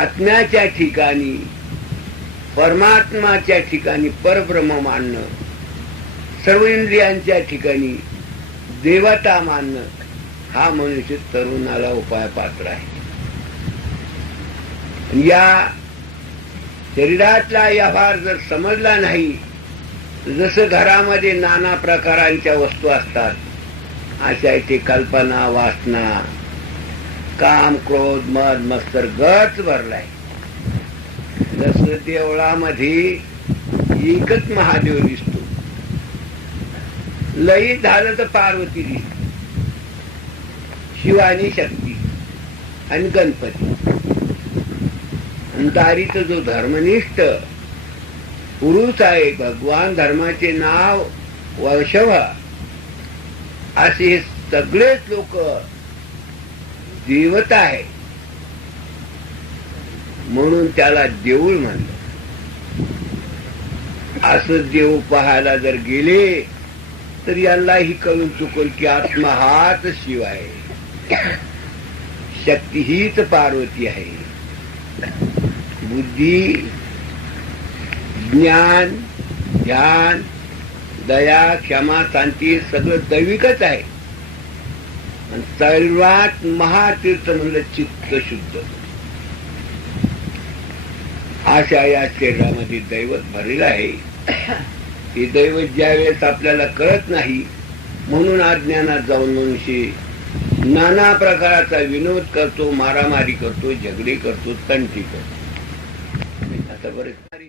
आत्म्याच्या ठिकाणी परमात्माच्या ठिकाणी परब्रह्म मानणं सर्व इंद्रियांच्या ठिकाणी देवता मानणं हा मनुष्य तरुणाला उपाय पात्र आहे या शरीरातला व्यवहार जर समजला नाही जसं घरामध्ये नाना प्रकारांच्या वस्तू असतात अशा इथे कल्पना वासना काम क्रोध मध मस्तर गच भरलाय जस देवळामध्ये एकच महादेव दिसतो लई झालं तर पार्वती दिसते शिवानी शक्ती आणि गणपती अंतारीच जो धर्मनिष्ठ पुरुष आहे भगवान धर्माचे नाव वर्षभ असे सगळेच लोक देवता आहे म्हणून त्याला देऊळ म्हणलं असं देव पाहायला जर गेले तर यांना कळून चुकल की आत्मा हाच शिव आहे शक्ती हीच पार्वती आहे बुद्धी ज्ञान ध्यान दया क्षमा शांती सगळं दैविकच आहे सर्वात महातीर्थ म्हणलं चित्त शुद्ध अशा या शरीरामध्ये दैवत भरलेलं आहे हे दैवत ज्या वेळेस आपल्याला कळत नाही म्हणून अज्ञानात जाऊन मनुष्य नाना प्रकाराचा विनोद करतो मारामारी करतो झगडे करतो तंटी करतो आता बरेच